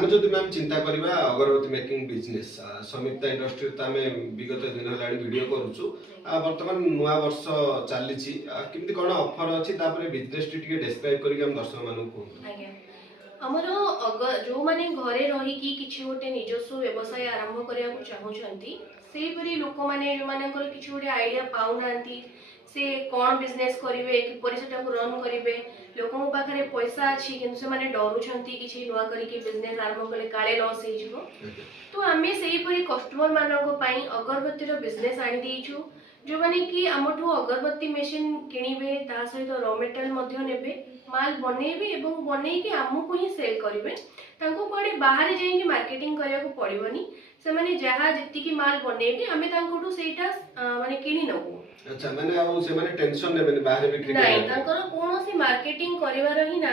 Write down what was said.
आम जदि मैम चिंता करवा अगरबत्ती मेकिंग बिजनेस संयुक्ता इंडस्ट्री तो आम विगत दिन है वीडियो करूँ बर्तमान नुआ वर्ष चली केमती कौन ऑफर अच्छी बिजनेस टी डिस्क्राइब करके दर्शक मानक कहूँ आमर जो मैंने घरे रहीकि किसी गोटे निजस्व व्यवसाय आरंभ करने को चाहूँगी से लोक मैंने जो मान किसी गोटे आइडिया पाऊना से कौन बिजनेस करेंगे किपर से रन करेंगे लोक पाखे पैसा अच्छी कि डरुंच किसी नुआ करके बिजनेस आरंभ कले काले लॉस हो तो आम से कस्टमर मानी अगरबत्ती बिजनेस आनीदेचु जो मैंने कि आमठू अगरबत्ती मेसीन किणवे ता सहित रॉ मेटेरियल ने माल बनइबे एवं बनईकि आमको ही सेल करेंगे कड़े बाहर जाइए मार्केटिंग करने को पड़ोनी से माने जहाँ जी माल बनइबे आम माने किणी नबू। अच्छा माने से माने टेंशन नेबेनी बाहर बिक्री नहीं कौन मार्केटिंग कर ही ना।